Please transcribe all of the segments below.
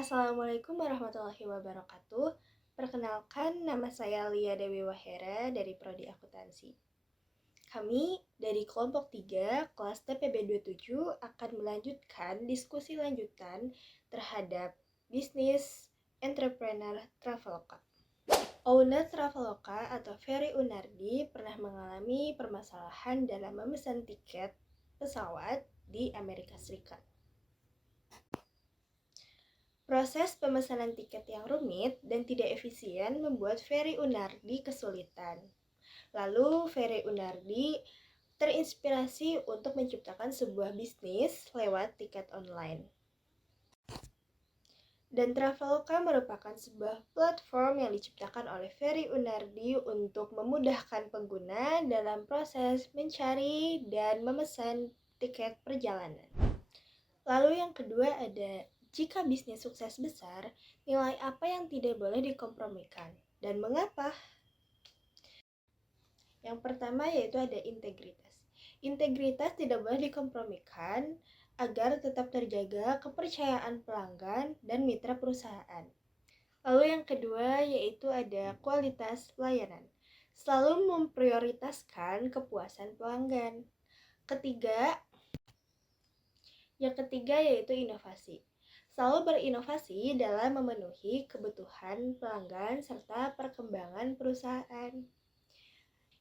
Assalamualaikum warahmatullahi wabarakatuh. Perkenalkan, nama saya Lia Dewi Wahera dari Prodi Akuntansi. Kami dari kelompok 3, kelas TPB 27 akan melanjutkan diskusi lanjutan terhadap bisnis entrepreneur Traveloka. Owner Traveloka atau Ferry Unardi pernah mengalami permasalahan dalam memesan tiket pesawat di Amerika Serikat. Proses pemesanan tiket yang rumit dan tidak efisien membuat Ferry Unardi kesulitan. Lalu Ferry Unardi terinspirasi untuk menciptakan sebuah bisnis lewat tiket online. Dan Traveloka merupakan sebuah platform yang diciptakan oleh Ferry Unardi untuk memudahkan pengguna dalam proses mencari dan memesan tiket perjalanan. Lalu yang kedua ada, jika bisnis sukses besar, nilai apa yang tidak boleh dikompromikan dan mengapa? Yang pertama yaitu ada integritas. Integritas tidak boleh dikompromikan agar tetap terjaga kepercayaan pelanggan dan mitra perusahaan. Lalu yang kedua yaitu ada kualitas pelayanan. Selalu memprioritaskan kepuasan pelanggan. Yang ketiga yaitu inovasi. Selalu berinovasi dalam memenuhi kebutuhan pelanggan serta perkembangan perusahaan.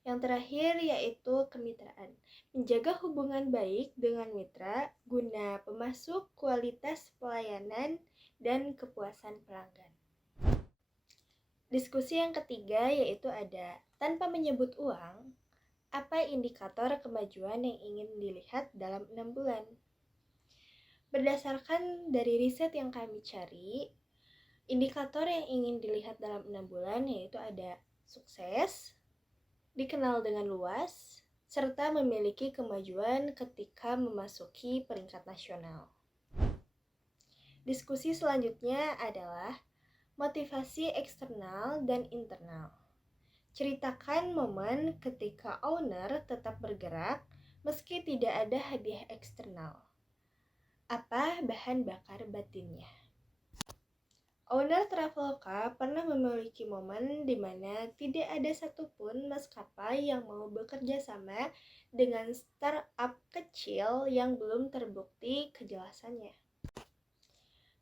Yang terakhir yaitu kemitraan. Menjaga hubungan baik dengan mitra guna pemasuk kualitas pelayanan dan kepuasan pelanggan. Diskusi yang ketiga yaitu ada, tanpa menyebut uang, apa indikator kemajuan yang ingin dilihat dalam 6 bulan? Berdasarkan dari riset yang kami cari, indikator yang ingin dilihat dalam 6 bulan yaitu ada sukses, dikenal dengan luas, serta memiliki kemajuan ketika memasuki peringkat nasional. Diskusi selanjutnya adalah motivasi eksternal dan internal. Ceritakan momen ketika owner tetap bergerak meski tidak ada hadiah eksternal. Apa bahan bakar batinnya? Owner Traveloka pernah memiliki momen di mana tidak ada satupun maskapai yang mau bekerja sama dengan startup kecil yang belum terbukti kejelasannya.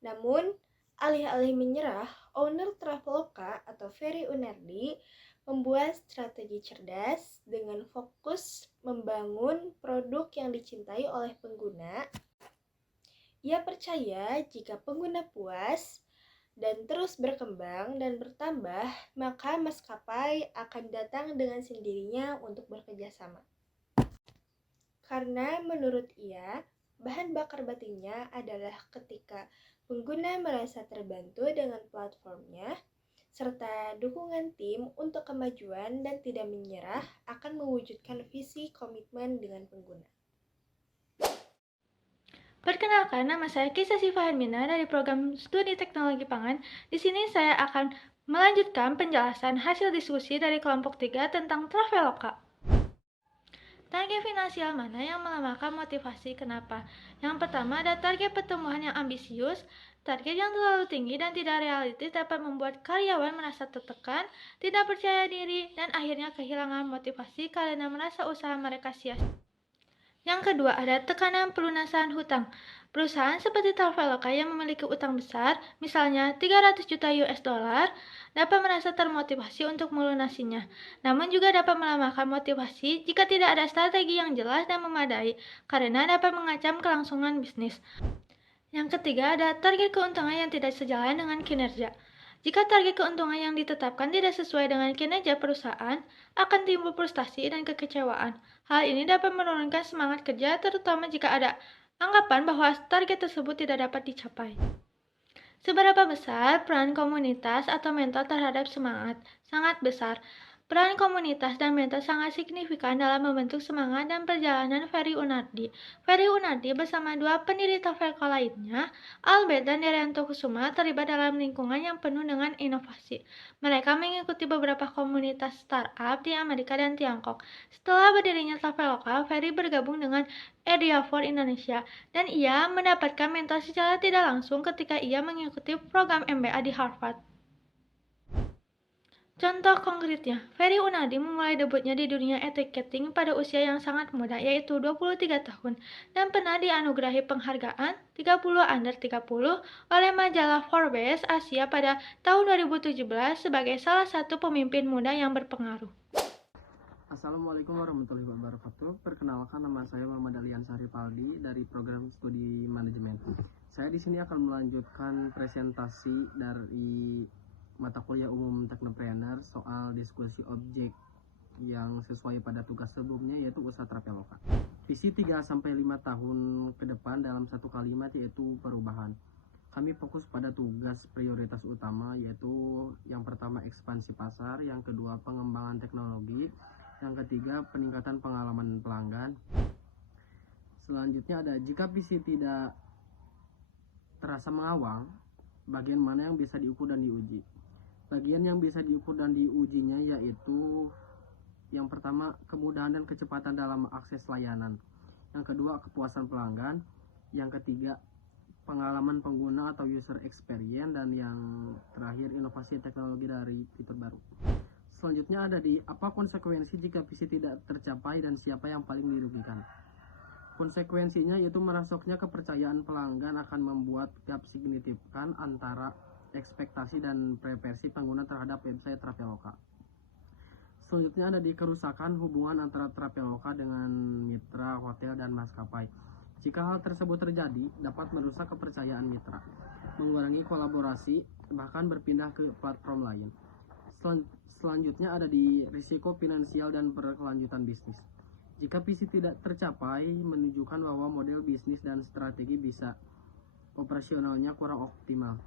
Namun, alih-alih menyerah, owner Traveloka atau Ferry Unardi membuat strategi cerdas dengan fokus membangun produk yang dicintai oleh pengguna. Ia percaya jika pengguna puas dan terus berkembang dan bertambah, maka maskapai akan datang dengan sendirinya untuk bekerja sama. Karena menurut ia, bahan bakar batinnya adalah ketika pengguna merasa terbantu dengan platformnya, serta dukungan tim untuk kemajuan dan tidak menyerah akan mewujudkan visi komitmen dengan pengguna. Perkenalkan, nama saya Kisah Siva Hermina dari program Studi Teknologi Pangan. Di sini saya akan melanjutkan penjelasan hasil diskusi dari kelompok 3 tentang Traveloka. Target finansial mana yang melemahkan motivasi? Kenapa? Yang pertama ada target pertumbuhan yang ambisius. Target yang terlalu tinggi dan tidak realistis dapat membuat karyawan merasa tertekan, tidak percaya diri, dan akhirnya kehilangan motivasi karena merasa usaha mereka sia-sia. Yang kedua, ada tekanan pelunasan hutang. Perusahaan seperti Traveloka yang memiliki utang besar, misalnya 300 juta US dollar, dapat merasa termotivasi untuk melunasinya. Namun juga dapat melemahkan motivasi jika tidak ada strategi yang jelas dan memadai, karena dapat mengancam kelangsungan bisnis. Yang ketiga, ada target keuntungan yang tidak sejalan dengan kinerja. Jika target keuntungan yang ditetapkan tidak sesuai dengan kinerja perusahaan, akan timbul frustasi dan kekecewaan. Hal ini dapat menurunkan semangat kerja, terutama jika ada anggapan bahwa target tersebut tidak dapat dicapai. Seberapa besar peran komunitas atau mentor terhadap semangat? Sangat besar. Peran komunitas dan mentor sangat signifikan dalam membentuk semangat dan perjalanan Ferry Unardi. Ferry Unardi bersama dua pendiri Traveloka lainnya, Albert dan Derianto Kusuma, terlibat dalam lingkungan yang penuh dengan inovasi. Mereka mengikuti beberapa komunitas startup di Amerika dan Tiongkok. Setelah berdirinya Traveloka, Ferry bergabung dengan Idea for Indonesia, dan ia mendapatkan mentor secara tidak langsung ketika ia mengikuti program MBA di Harvard. Contoh konkretnya, Ferry Unadi memulai debutnya di dunia etiketing pada usia yang sangat muda, yaitu 23 tahun, dan pernah dianugerahi penghargaan 30 Under 30 oleh majalah Forbes Asia pada tahun 2017 sebagai salah satu pemimpin muda yang berpengaruh. Assalamualaikum warahmatullahi wabarakatuh. Perkenalkan, nama saya Muhammad Alian Saripaldi dari program studi manajemen. Saya di sini akan melanjutkan presentasi dari mata kuliah umum Teknopreneur soal diskusi objek yang sesuai pada tugas sebelumnya, yaitu usaha Traveloka. Visi 3-5 tahun ke depan dalam satu kalimat, yaitu perubahan. Kami fokus pada tugas prioritas utama, yaitu yang pertama ekspansi pasar, yang kedua pengembangan teknologi, yang ketiga peningkatan pengalaman pelanggan. Selanjutnya ada, jika visi tidak terasa mengawang, bagian mana yang bisa diukur dan diuji? Bagian yang bisa diukur dan diujinya yaitu yang pertama kemudahan dan kecepatan dalam akses layanan, yang kedua kepuasan pelanggan, yang ketiga pengalaman pengguna atau user experience, dan yang terakhir inovasi teknologi dari fitur baru. Selanjutnya ada di apa konsekuensi jika visi tidak tercapai dan siapa yang paling dirugikan. Konsekuensinya yaitu merosotnya kepercayaan pelanggan akan membuat gap signifikan antara ekspektasi dan preferensi pengguna terhadap website Traveloka. Selanjutnya ada di kerusakan hubungan antara Traveloka dengan mitra hotel dan maskapai. Jika hal tersebut terjadi, dapat merusak kepercayaan mitra, mengurangi kolaborasi, bahkan berpindah ke platform lain. Selanjutnya ada di risiko finansial dan berkelanjutan bisnis. Jika visi tidak tercapai, menunjukkan bahwa model bisnis dan strategi bisa operasionalnya kurang optimal.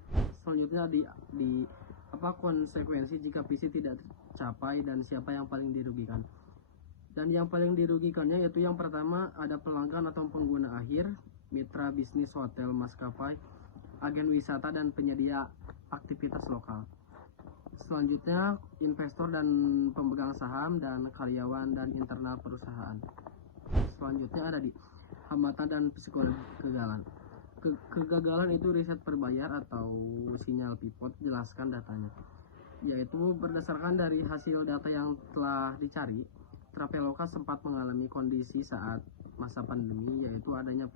Selanjutnya di apa konsekuensi jika visi tidak tercapai dan siapa yang paling dirugikan. Dan yang paling dirugikannya yaitu yang pertama ada pelanggan atau pengguna akhir, mitra bisnis hotel, maskapai, agen wisata, dan penyedia aktivitas lokal. Selanjutnya investor dan pemegang saham, dan karyawan dan internal perusahaan. Selanjutnya ada di hambatan dan psikologi kegagalan. Kegagalan itu riset berbayar atau sinyal pivot, jelaskan datanya. Yaitu berdasarkan dari hasil data yang telah dicari, Traveloka sempat mengalami kondisi saat masa pandemi, yaitu adanya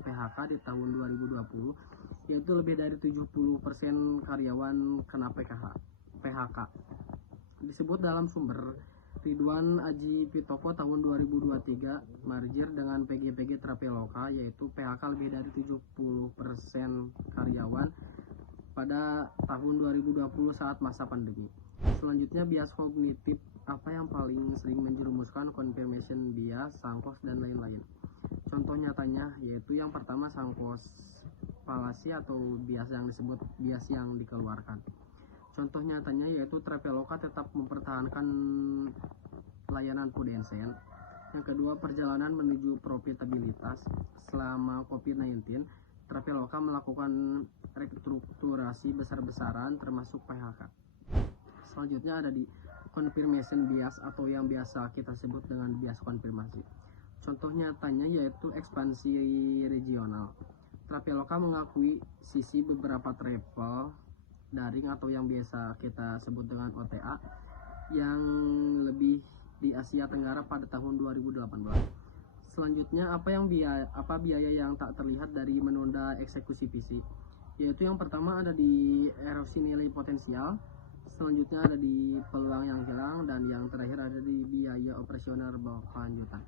PHK di tahun 2020, yaitu lebih dari 70% karyawan kena PHK. Disebut dalam sumber Ridwan Aji Pitoko tahun 2023 merger dengan PGPG Traveloka, yaitu PHK lebih dari 70% karyawan pada tahun 2020 saat masa pandemi. Selanjutnya bias kognitif, apa yang paling sering menjerumuskan, confirmation bias, sankos, dan lain-lain. Contoh nyatanya yaitu yang pertama sankos falasi atau bias yang disebut bias yang dikeluarkan. Contoh nyatanya yaitu Traveloka tetap mempertahankan layanan Pudensen. Yang kedua, perjalanan menuju profitabilitas. Selama COVID-19, Traveloka melakukan restrukturasi besar-besaran termasuk PHK. Selanjutnya ada di confirmation bias atau yang biasa kita sebut dengan bias konfirmasi. Contoh nyatanya yaitu ekspansi regional. Traveloka mengakui sisi beberapa travel daring atau yang biasa kita sebut dengan OTA yang lebih di Asia Tenggara pada tahun 2018. Selanjutnya apa biaya yang tak terlihat dari menunda eksekusi visi, yaitu yang pertama ada di erosi nilai potensial, selanjutnya ada di peluang yang hilang, dan yang terakhir ada di biaya operasional berkelanjutan.